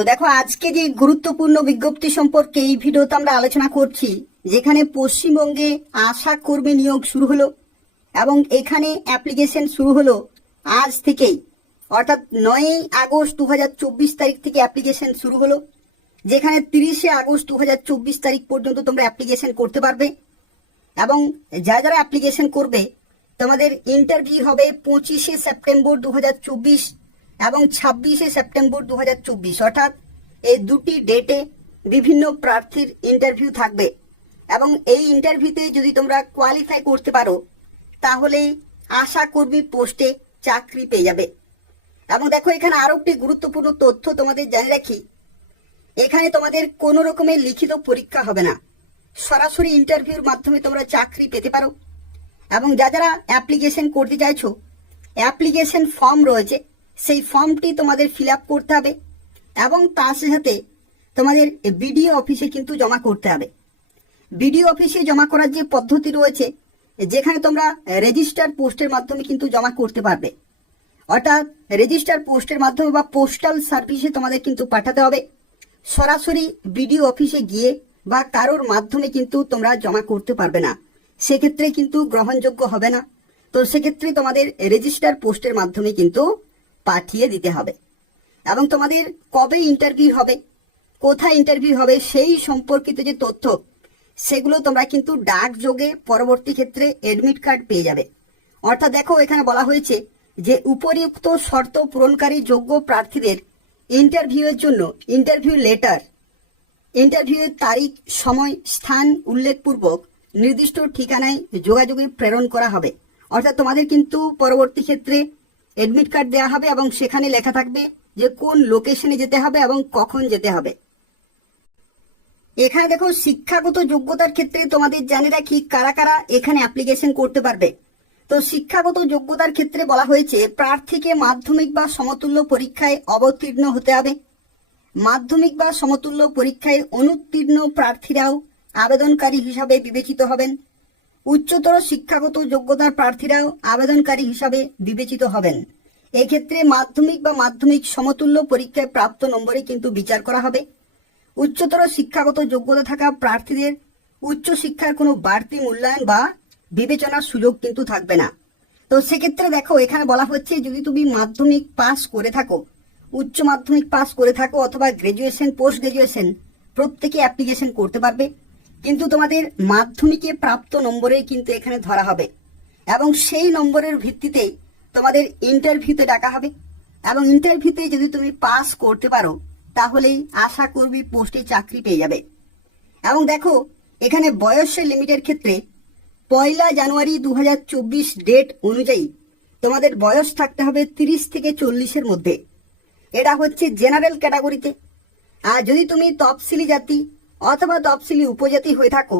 তো দেখো, আজকে যে গুরুত্বপূর্ণ বিজ্ঞপ্তি সম্পর্কে এই ভিডিওতে আমরা আলোচনা করছি, যেখানে পশ্চিমবঙ্গে আশা কর্মী নিয়োগ শুরু হলো এবং এখানে অ্যাপ্লিকেশন শুরু হলো আজ থেকেই, অর্থাৎ 9 আগস্ট 2024 তারিখ থেকে অ্যাপ্লিকেশন শুরু হলো, যেখানে 30 আগস্ট 2024 তারিখ পর্যন্ত তোমরা অ্যাপ্লিকেশন করতে পারবে। এবং যারা অ্যাপ্লিকেশন করবে তোমাদের ইন্টারভিউ হবে 25 সেপ্টেম্বর 2024 এবং 26 সেপ্টেম্বর 2024, অর্থাৎ এই দুটি ডেটে বিভিন্ন প্রার্থীর ইন্টারভিউ থাকবে। এবং এই ইন্টারভিউতে যদি তোমরা কোয়ালিফাই করতে পারো তাহলে আশা কর্মী পোস্টে চাকরি পেয়ে যাবে। এবং দেখো, এখানে আরো একটি গুরুত্বপূর্ণ তথ্য তোমাদের জানিয়ে রাখি, এখানে তোমাদের কোনো রকমের লিখিত পরীক্ষা হবে না, সরাসরি ইন্টারভিউর মাধ্যমে তোমরা চাকরি পেতে পারো। এবং যারা অ্যাপ্লিকেশন করতে চাইছো, অ্যাপ্লিকেশন ফর্ম রয়েছে, সেই ফর্মটি তোমাদের ফিল আপ করতে হবে এবং তার সাথে তোমাদের বিডিও অফিসে কিন্তু জমা করতে হবে। বিডিও অফিসে জমা করার যে পদ্ধতি রয়েছে, যেখানে তোমরা রেজিস্টার পোস্টের মাধ্যমে কিন্তু জমা করতে পারবে, অর্থাৎ রেজিস্টার পোস্টের মাধ্যমে বা পোস্টাল সার্ভিসে তোমাদের কিন্তু পাঠাতে হবে। সরাসরি বিডিও অফিসে গিয়ে বা কারোর মাধ্যমে কিন্তু তোমরা জমা করতে পারবে না, সেক্ষেত্রে কিন্তু গ্রহণযোগ্য হবে না। তো সেক্ষেত্রে তোমাদের রেজিস্টার পোস্টের মাধ্যমে কিন্তু পাঠিয়ে দিতে হবে। এবং তোমাদের কবে ইন্টারভিউ হবে, কোথায় ইন্টারভিউ হবে, সেই সম্পর্কিত যে তথ্য, সেগুলো তোমরা কিন্তু ডাকযোগে পরবর্তী ক্ষেত্রে এডমিট কার্ড পেয়ে যাবে। অর্থাৎ দেখো, এখানে বলা হয়েছে যে উপরিউক্ত শর্ত পূরণকারী যোগ্য প্রার্থীদের ইন্টারভিউয়ের জন্য ইন্টারভিউ লেটার, ইন্টারভিউয়ের তারিখ, সময়, স্থান উল্লেখপূর্বক নির্দিষ্ট ঠিকানায় যোগাযোগে প্রেরণ করা হবে। অর্থাৎ তোমাদের কিন্তু পরবর্তী ক্ষেত্রে এডমিট কার্ড দেওয়া হবে এবং সেখানে লেখা থাকবে যে কোন লোকেশনে যেতে হবে এবং কখন যেতে হবে। এখানে দেখো, শিক্ষাগত যোগ্যতার ক্ষেত্রে তোমাদের জানিয়ে রাখি কারা কারা এখানে অ্যাপ্লিকেশন করতে পারবে। তো শিক্ষাগত যোগ্যতার ক্ষেত্রে বলা হয়েছে প্রার্থীকে মাধ্যমিক বা সমতুল্য পরীক্ষায় অবতীর্ণ হতে হবে। মাধ্যমিক বা সমতুল্য পরীক্ষায় অনুত্তীর্ণ প্রার্থীরাও আবেদনকারী হিসাবে বিবেচিত হবেন। উচ্চতর শিক্ষাগত যোগ্যতার প্রার্থীরাও আবেদনকারী হিসাবে বিবেচিত হবেন। এক্ষেত্রে মাধ্যমিক বা মাধ্যমিক সমতুল্য পরীক্ষায় প্রাপ্ত নম্বরে কিন্তু বিচার করা হবে। উচ্চতর শিক্ষাগত যোগ্যতা থাকা প্রার্থীদের উচ্চশিক্ষার কোনো বাড়তি মূল্যায়ন বা বিবেচনার সুযোগ কিন্তু থাকবে না। তো সেক্ষেত্রে দেখো, এখানে বলা হচ্ছে যদি তুমি মাধ্যমিক পাস করে থাকো, উচ্চ মাধ্যমিক পাস করে থাকো অথবা গ্রাজুয়েশন, পোস্ট গ্রাজুয়েশন, প্রত্যেকে অ্যাপ্লিকেশন করতে পারবে, কিন্তু তোমাদের মাধ্যমিকে প্রাপ্ত নম্বরে কিন্তু এখানে ধরা হবে এবং সেই নম্বরের ভিত্তিতেই তোমাদের ইন্টারভিউতে ডাকা হবে। এবং ইন্টারভিউতে যদি তুমি পাস করতে পারো তাহলেই আশা কর্মী পোস্টে চাকরি পেয়ে যাবে। এবং দেখো, এখানে বয়সের লিমিটের ক্ষেত্রে 1 জানুয়ারি 2024 ডেট অনুযায়ী তোমাদের বয়স থাকতে হবে 30 থেকে 40-এর মধ্যে। এটা হচ্ছে জেনারেল ক্যাটাগরিতে। আর যদি তুমি তফসিলি জাতি অথবা তফসিলি উপজাতি হয়ে থাকো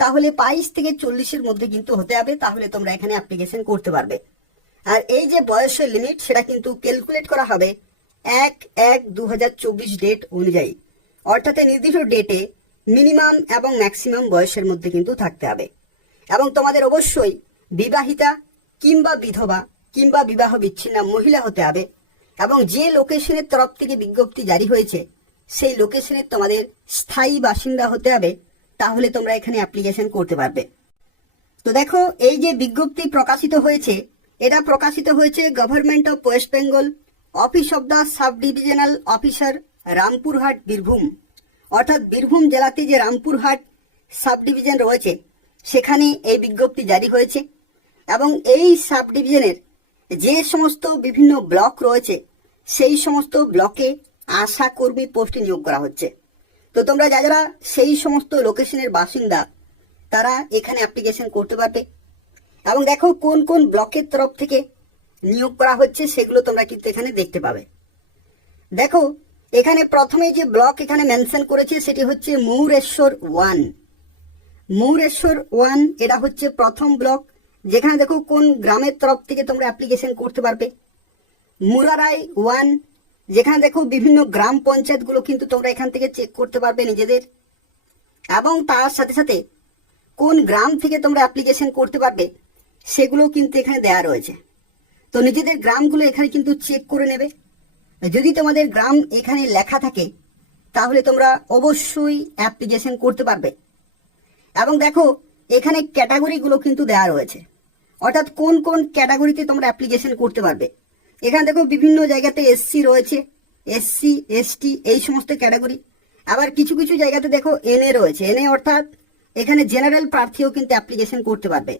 তাহলে 22 থেকে 40-এর মধ্যে কিন্তু হতে হবে, তাহলে তোমরা এখানে অ্যাপ্লিকেশন করতে পারবে। আর এই যে বয়সের লিমিট, সেটা কিন্তু ক্যালকুলেট করা হবে 1/1/2024 ডেট অনুযায়ী, অর্থাৎ নির্দিষ্ট ডেটে মিনিমাম এবং ম্যাক্সিমাম বয়সের মধ্যে কিন্তু থাকতে হবে। এবং তোমাদের অবশ্যই বিবাহিতা কিংবা বিধবা কিংবা বিবাহ বিচ্ছিন্না মহিলা হতে হবে এবং যে লোকেশনের তরফ থেকে বিজ্ঞপ্তি জারি হয়েছে সেই লোকেশনের তোমাদের স্থায়ী বাসিন্দা হতে হবে, তাহলে তোমরা এখানে অ্যাপ্লিকেশন করতে পারবে। তো দেখো, এই যে বিজ্ঞপ্তি প্রকাশিত হয়েছে, এটা প্রকাশিত হয়েছে government of West Bengal, office of the sub divisional officer, Rampurhat, Birbhum. অর্থাৎ বীরভূম জেলাতে যে রামপুরহাট সাব ডিভিশন রয়েছে সেখানে এই বিজ্ঞপ্তি জারি হয়েছে। এবং এই সাব ডিভিশনের যে সমস্ত বিভিন্ন ব্লক রয়েছে সেই সমস্ত ব্লকে আশা কর্মী পোস্টে নিয়োগ করা হচ্ছে। তো তোমরা যারা সেই সমস্ত লোকেশনের বাসিন্দা তারা এখানে অ্যাপ্লিকেশন করতে পারবে। এবং দেখো, কোন কোন ব্লকের তরফ থেকে নিয়োগ করা হচ্ছে সেগুলো তোমরা কিন্তু এখানে দেখতে পাবে। দেখো, এখানে প্রথমে যে ব্লক এখানে মেনশন করেছে সেটি হচ্ছে ময়ূরেশ্বর 1। ময়ূরেশ্বর 1 এটা হচ্ছে প্রথম ব্লক, যেখানে দেখো কোন গ্রামের তরফ থেকে তোমরা অ্যাপ্লিকেশন করতে পারবে। মুরারাই 1, যেখানে দেখো বিভিন্ন গ্রাম পঞ্চায়েতগুলো কিন্তু তোমরা এখান থেকে চেক করতে পারবে নিজেদের। এবং তার সাথে সাথে কোন গ্রাম থেকে তোমরা অ্যাপ্লিকেশন করতে পারবে সেগুলো কিন্তু এখানে দেয়া রয়েছে। তো নিজেদের গ্রামগুলো এখানে কিন্তু চেক করে নেবে। যদি তোমাদের গ্রাম এখানে লেখা থাকে তাহলে তোমরা অবশ্যই অ্যাপ্লিকেশন করতে পারবে। এবং দেখো এখানে ক্যাটাগরিগুলো কিন্তু দেওয়া রয়েছে, অর্থাৎ কোন কোন ক্যাটাগরিতে তোমরা অ্যাপ্লিকেশন করতে পারবে। এখানে দেখো বিভিন্ন জায়গাতে এসসি রয়েছে, এসসি এসটি এই সমস্ত ক্যাটাগরি। আবার কিছু কিছু জায়গাতে দেখো এনএ রয়েছে, এনএ অর্থাৎ এখানে জেনারেল প্রার্থীও কিন্তু অ্যাপ্লিকেশন করতে পারবে।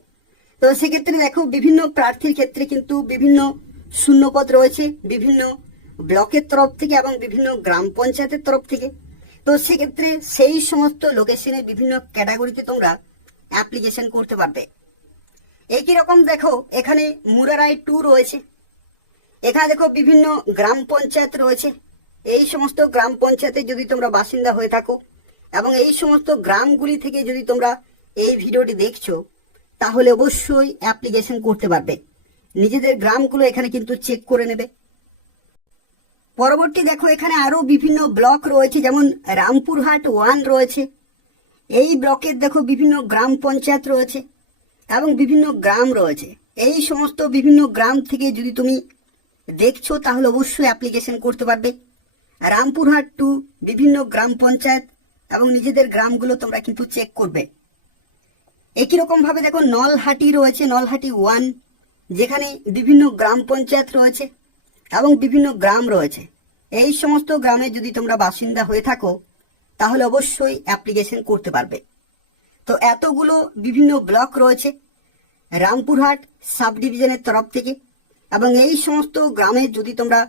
তো সেক্ষেত্রে দেখো বিভিন্ন প্রার্থীর ক্ষেত্রে কিন্তু বিভিন্ন শূন্যপদ রয়েছে বিভিন্ন ব্লকের তরফ থেকে এবং বিভিন্ন গ্রাম পঞ্চায়েতের তরফ থেকে। তো সেক্ষেত্রে সেই সমস্ত লোকেশনে বিভিন্ন ক্যাটাগরিতে তোমরা অ্যাপ্লিকেশন করতে পারবে। একই রকম দেখো এখানে মুরারাই 2 রয়েছে, এখানে দেখো বিভিন্ন গ্রাম পঞ্চায়েত রয়েছে। এই সমস্ত গ্রাম পঞ্চায়েতে যদি তোমরা বাসিন্দা হয়ে থাকো এবং এই সমস্ত গ্রামগুলি থেকে যদি তোমরা এই ভিডিওটি দেখছো, তাহলে অবশ্যই অ্যাপ্লিকেশন করতে পারবে। নিজেদের গ্রামগুলো এখানে কিন্তু চেক করে নেবে। পরবর্তী দেখো এখানে আরো বিভিন্ন ব্লক রয়েছে, যেমন রামপুরহাট 1 রয়েছে। এই ব্লকের দেখো বিভিন্ন গ্রাম পঞ্চায়েত রয়েছে এবং বিভিন্ন গ্রাম রয়েছে। এই সমস্ত বিভিন্ন গ্রাম থেকে যদি তুমি দেখছো তাহলে অবশ্যই অ্যাপ্লিকেশন করতে পারবে। রামপুরহাট 2 বিভিন্ন গ্রাম পঞ্চায়েত এবং নিজেদের গ্রামগুলো তোমরা কিন্তু চেক করবে। একই রকম ভাবে দেখো নলহাটি রয়েছে, নলহাটি 1, যেখানে বিভিন্ন গ্রাম পঞ্চায়েত রয়েছে এবং বিভিন্ন গ্রাম রয়েছে। এই সমস্ত গ্রামে যদি তোমরা বাসিন্দা হয়ে থাকো তাহলে অবশ্যই অ্যাপ্লিকেশন করতে পারবে। তো এতগুলো বিভিন্ন ব্লক রয়েছে রামপুরহাট সাব ডিভিশনের তরফ থেকে, এবং এই সমস্ত গ্রামে যদি তোমরা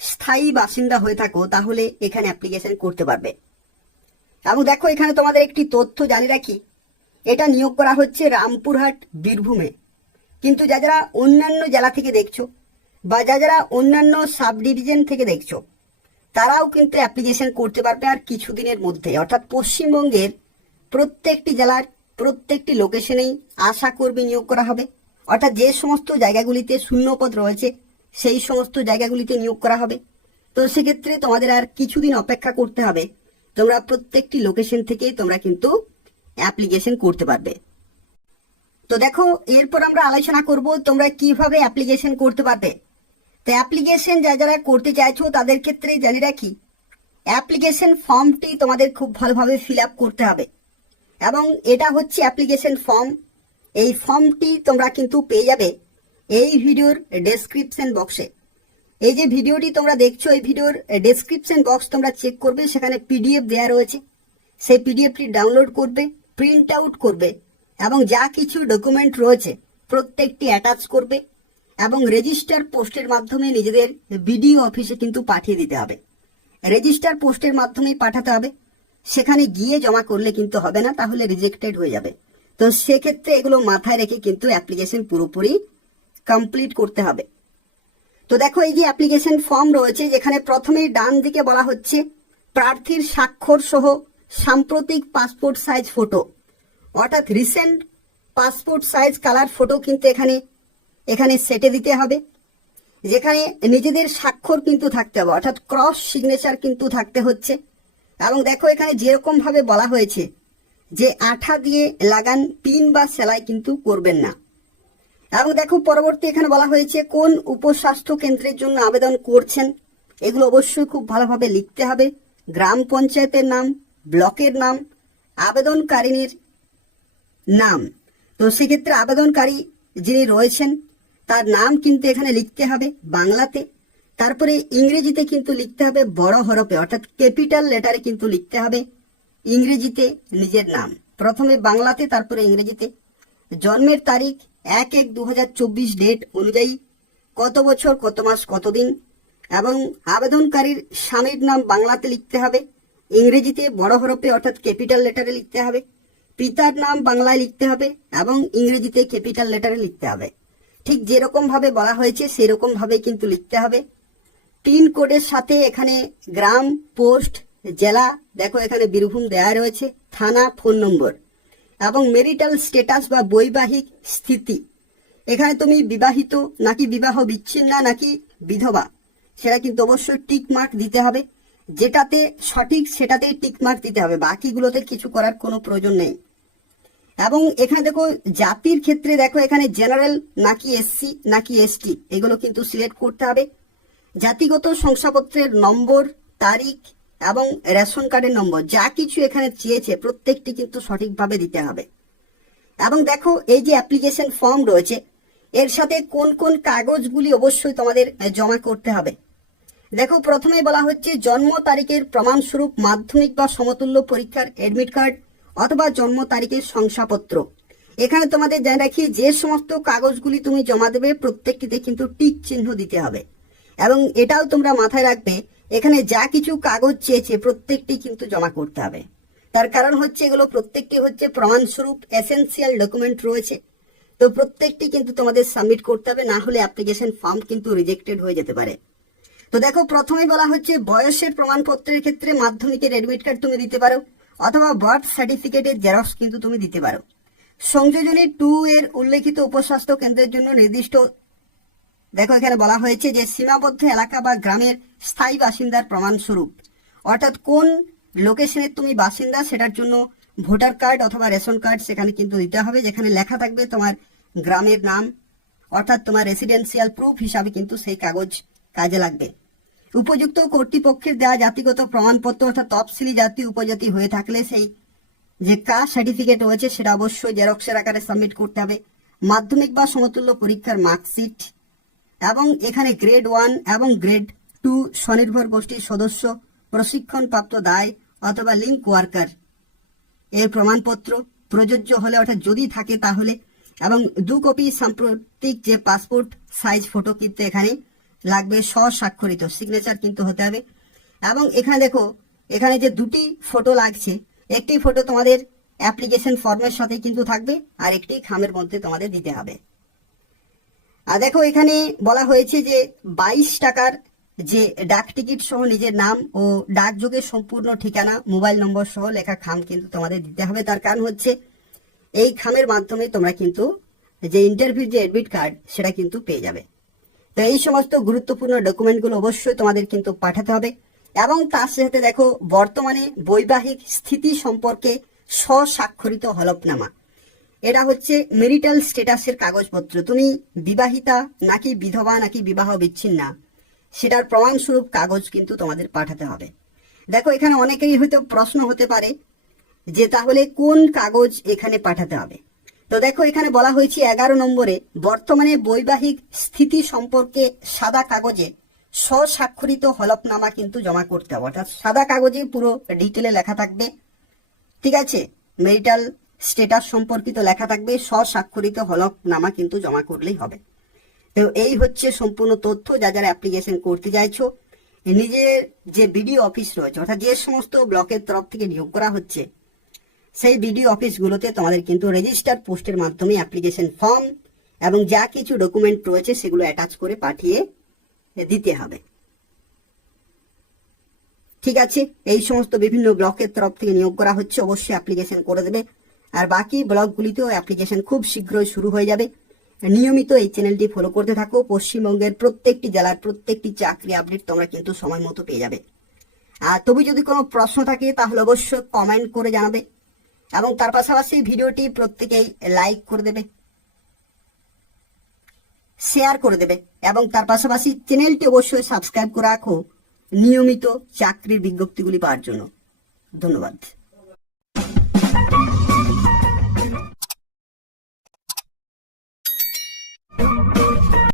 স্থায়ী বাসিন্দা হয়ে থাকো তাহলে এখানে অ্যাপ্লিকেশন করতে পারবে। এবং দেখো এখানে তোমাদের একটি তথ্য জানিয়ে রাখি, এটা নিয়োগ করা হচ্ছে রামপুরহাট বীরভূমে, কিন্তু যারা অন্যান্য জেলা থেকে দেখছো বা যারা অন্যান্য সাব ডিভিশন থেকে দেখছো তারাও কিন্তু অ্যাপ্লিকেশন করতে পারবে আর কিছুদিনের মধ্যে। অর্থাৎ পশ্চিমবঙ্গের প্রত্যেকটি জেলার প্রত্যেকটি লোকেশনেই আশা কর্মী নিয়োগ করা হবে। অর্থাৎ যে সমস্ত জায়গাগুলিতে শূন্যপদ রয়েছে সেই সমস্ত জায়গাগুলিতে নিয়োগ করা হবে। তো সেক্ষেত্রে তোমাদের আর কিছুদিন অপেক্ষা করতে হবে, তোমরা প্রত্যেকটি লোকেশন থেকেই তোমরা কিন্তু অ্যাপ্লিকেশন করতে পারবে। তো দেখো এরপর আমরা আলোচনা করব তোমরা কিভাবে অ্যাপ্লিকেশন করতে পারবে। তো অ্যাপ্লিকেশন যারা করতে চাইছো তাদের ক্ষেত্রে জানিয়ে রাখি, অ্যাপ্লিকেশন ফর্মটি তোমাদের খুব ভালোভাবে ফিল আপ করতে হবে এবং এটা হচ্ছে অ্যাপ্লিকেশন ফর্ম। এই ফর্মটি তোমরা কিন্তু পেয়ে যাবে এই ভিডিওর ডেসক্রিপশন বক্সে। এই যে ভিডিওটি তোমরা দেখছো এই ভিডিওর ডেসক্রিপশন বক্স তোমরা চেক করবে, সেখানে পিডিএফ দেওয়া রয়েছে। সেই পিডিএফটি ডাউনলোড করবে, প্রিন্ট আউট করবে এবং যা কিছু ডকুমেন্ট রয়েছে প্রত্যেকটি অ্যাটাচ করবে এবং রেজিস্টার পোস্টের মাধ্যমে নিজেদের বিডিও অফিসে কিন্তু পাঠিয়ে দিতে হবে। রেজিস্টার পোস্টের মাধ্যমেই পাঠাতে হবে, সেখানে গিয়ে জমা করলে কিন্তু হবে না, তাহলে রিজেক্টেড হয়ে যাবে। তো সেক্ষেত্রে এগুলো মাথায় রেখে কিন্তু অ্যাপ্লিকেশন পুরোপুরি কমপ্লিট করতে হবে। তো দেখো এই যে অ্যাপ্লিকেশন ফর্ম রয়েছে, যেখানে প্রথমেই ডান দিকে বলা হচ্ছে প্রার্থীর স্বাক্ষর সহ সাম্প্রতিক পাসপোর্ট সাইজ ফটো, অর্থাৎ recent passport size colour photo কিন্তু এখানে সেটে দিতে হবে, যেখানে নিজেদের স্বাক্ষর কিন্তু থাকতে হবে, অর্থাৎ ক্রস সিগনেচার কিন্তু থাকতে হচ্ছে। এবং দেখো এখানে যেরকম ভাবে বলা হয়েছে যে আঠা দিয়ে লাগান পিন বা সেলাই কিন্তু করবেন না। এবং দেখো পরবর্তী এখানে বলা হয়েছে কোন উপস্বাস্থ্য কেন্দ্রের জন্য আবেদন করছেন, এগুলো অবশ্যই খুব ভালোভাবে লিখতে হবে। গ্রাম পঞ্চায়েতের নাম, ব্লকের নাম, আবেদনকারিনীর নাম। তো সেক্ষেত্রে আবেদনকারী যিনি রয়েছেন তার নাম কিন্তু এখানে লিখতে হবে বাংলাতে, তারপরে ইংরেজিতে কিন্তু লিখতে হবে বড় হরফে, অর্থাৎ ক্যাপিটাল লেটারে কিন্তু লিখতে হবে ইংরেজিতে নিজের নাম, প্রথমে বাংলাতে তারপরে ইংরেজিতে। জন্মের তারিখ 1/1/2024 ডেট অনুযায়ী কত বছর কত মাস কতদিন, এবং আবেদনকারীর স্বামীর নাম বাংলাতে লিখতে হবে, ইংরেজিতে বড় হরফে অর্থাৎ ক্যাপিটাল লেটারে লিখতে হবে। পিতার নাম বাংলায় লিখতে হবে এবং ইংরেজিতে ক্যাপিটাল লেটারে লিখতে হবে। ঠিক যেরকম ভাবে বলা হয়েছে সেরকম ভাবে কিন্তু লিখতে হবে। পিন কোডের সাথে এখানে গ্রাম, পোস্ট, জেলা, দেখো এখানে বীরভূম দেয়া রয়েছে, থানা, ফোন নম্বর এবং মেরিটাল স্ট্যাটাস বা বৈবাহিক স্থিতি। এখানে তুমি বিবাহিত নাকি বিবাহ বিচ্ছিন্ন নাকি বিধবা সেটা কিন্তু অবশ্যই টিক মার্ক দিতে হবে, যেটাতে সঠিক সেটাতেই টিক মার্ক দিতে হবে, বাকিগুলোতে কিছু করার কোনো প্রয়োজন নেই। এবং এখানে দেখো জাতির ক্ষেত্রে দেখো এখানে জেনারেল নাকি এসসি নাকি এসটি এগুলো কিন্তু সিলেক্ট করতে হবে। জাতিগত শংসাপত্রের নম্বর, তারিখ এবং রেশন কার্ডের নম্বর যা কিছু এখানে চেয়েছে প্রত্যেকটি কিন্তু সঠিকভাবে দিতে হবে। এবং দেখো এই যে অ্যাপ্লিকেশন ফর্ম রয়েছে এর সাথে কোন কোন কাগজগুলি অবশ্যই তোমাদের জমা করতে হবে। দেখো প্রথমে বলা হচ্ছে জন্ম তারিখের প্রমাণস্বরূপ মাধ্যমিক বা সমতুল্য পরীক্ষার এডমিট কার্ড অথবা জন্ম তারিখের শংসাপত্র। এখানে তোমাদের জানিয়ে রাখি যে সমস্ত কাগজগুলি তুমি জমা দেবে প্রত্যেকটিতে কিন্তু টিক চিহ্ন দিতে হবে। এবং এটাও তোমরা মাথায় রাখবে এখানে যা কিছু কাগজ চেয়েছে প্রত্যেকটি কিন্তু জমা করতে হবে। তার কারণ হচ্ছে এগুলো প্রত্যেকটি হচ্ছে প্রমাণস্বরূপ এসেনশিয়াল ডকুমেন্ট রয়েছে, তো প্রত্যেকটি কিন্তু তোমাদের সাবমিট করতে হবে, না হলে অ্যাপ্লিকেশন ফর্ম কিন্তু রিজেক্টেড হয়ে যেতে পারে। তো দেখো প্রথমে বলা হচ্ছে বয়সের প্রমাণপত্রের ক্ষেত্রে মাধ্যমিকের এডমিট কার্ড তুমি দিতে পারো অথবা বার্থ সার্টিফিকেটের জেরক্স কিন্তু তুমি দিতে পারো। সংযোজনী 2 এর উল্লেখিত উপস্বাস্থ্য কেন্দ্রের জন্য নির্দিষ্ট, দেখো এখানে বলা হয়েছে যে সীমাবদ্ধ এলাকা বা গ্রামের স্থায়ী বাসিন্দার প্রমাণস্বরূপ, অর্থাৎ কোন লোকেশনের তুমি বাসিন্দা সেটার জন্য ভোটার কার্ড অথবা রেশন কার্ড সেখানে কিন্তু দিতে হবে, যেখানে লেখা থাকবে তোমার গ্রামের নাম, অর্থাৎ তোমার রেসিডেন্সিয়াল প্রুফ হিসাবে কিন্তু সেই কাগজ কাজে লাগবে। উপযুক্ত কর্তৃপক্ষের দেওয়া জাতিগত প্রমাণপত্র অর্থাৎ তফসিলি জাতি উপজাতি হয়ে থাকলে সেই যে কাস্ট সার্টিফিকেট রয়েছে সেটা অবশ্যই জেরক্সের আকারে সাবমিট করতে হবে। মাধ্যমিক বা সমতুল্য পরীক্ষার মার্কশিট এবং এখানে গ্রেড 1 এবং গ্রেড 2 স্বনির্ভর গোষ্ঠীর সদস্য প্রশিক্ষণপ্রাপ্ত দায় অথবা লিঙ্ক ওয়ার্কার এর প্রমাণপত্র প্রযোজ্য হলে, অর্থাৎ যদি থাকে তাহলে, এবং 2 কপি সাম্প্রতিক যে পাসপোর্ট সাইজ ফটো কিন্তু এখানে লাগবে, স্বস্বাক্ষরিত সিগনেচার কিন্তু হতে হবে। এবং এখানে দেখো এখানে যে 2টি ফটো লাগছে, একটি ফটো তোমাদের অ্যাপ্লিকেশন ফর্মের সাথে কিন্তু থাকবে আর একটি খামের মধ্যে তোমাদের দিতে হবে। আর দেখো এখানে বলা হয়েছে যে 22 টাকার যে ডাক টিকিট সহ নিজের নাম ও ডাকযোগের সম্পূর্ণ ঠিকানা মোবাইল নম্বর সহ লেখা খাম কিন্তু তোমাদের দিতে হবে। তার কারণ হচ্ছে এই খামের মাধ্যমে তোমরা কিন্তু যে ইন্টারভিউ যে এডমিট কার্ড সেটা কিন্তু পেয়ে যাবে। তো এই সমস্ত গুরুত্বপূর্ণ ডকুমেন্টগুলো অবশ্যই তোমাদের কিন্তু পাঠাতে হবে। এবং তার সাথে দেখো বর্তমানে বৈবাহিক স্থিতি সম্পর্কে স্বস্বাক্ষরিত হলফনামা, এটা হচ্ছে মেরিটাল স্ট্যাটাসের কাগজপত্র, তুমি বিবাহিতা নাকি বিধবা নাকি বিবাহ বিচ্ছিন্না সেটার প্রমাণস্বরূপ কাগজ কিন্তু তোমাদের পাঠাতে হবে। দেখো এখানে অনেকেরই হয়তো প্রশ্ন হতে পারে যে তাহলে কোন কাগজ এখানে পাঠাতে হবে। তো দেখো এখানে বলা হয়েছে 11 নম্বরে বর্তমানে বৈবাহিক স্থিতি সম্পর্কে সাদা কাগজে স্বস্বাক্ষরিত হলফনামা কিন্তু জমা করতে হবে, অর্থাৎ সাদা কাগজে পুরো ডিটেলে লেখা থাকবে, ঠিক আছে, মেরিটাল স্ট্যাটাস সম্পর্কিত লেখা থাকবে, স্বস্বাক্ষরিত হলফনামা কিন্তু জমা করলেই হবে। তো এই হচ্ছে সম্পূর্ণ তথ্য। যারা অ্যাপ্লিকেশন করতে চাইছো, নিজের যে বিডিও অফিস রয়েছে অর্থাৎ যে সমস্ত ব্লকের তরফ থেকে নিয়োগ করা হচ্ছে সেই বিডিও অফিসগুলোতে তোমাদের কিন্তু রেজিস্টার পোস্টের মাধ্যমে অ্যাপ্লিকেশন ফর্ম এবং যা কিছু ডকুমেন্ট রয়েছে সেগুলো অ্যাটাচ করে পাঠিয়ে দিতে হবে, ঠিক আছে। এই সমস্ত বিভিন্ন ব্লকের তরফ থেকে নিয়োগ করা হচ্ছে, অবশ্যই অ্যাপ্লিকেশন করে দেবে। আর বাকি ব্লকগুলিতেও অ্যাপ্লিকেশন খুব শীঘ্রই শুরু হয়ে যাবে। নিয়মিত এই চ্যানেলটি ফলো করতে থাকো, পশ্চিমবঙ্গের প্রত্যেকটি জেলার প্রত্যেকটি চাকরি আপডেট তোমরা কিন্তু সময় মতো পেয়ে যাবে। আর তবে যদি কোনো প্রশ্ন থাকে তাহলে অবশ্যই কমেন্ট করে জানাবে এবং তার পাশাপাশি ভিডিওটি প্রত্যেকেই লাইক করে দেবে, শেয়ার করে দেবে এবং তার পাশাপাশি চ্যানেলটি অবশ্যই সাবস্ক্রাইব করে রাখো নিয়মিত চাকরির বিজ্ঞপ্তিগুলি পাওয়ার জন্য। ধন্যবাদ।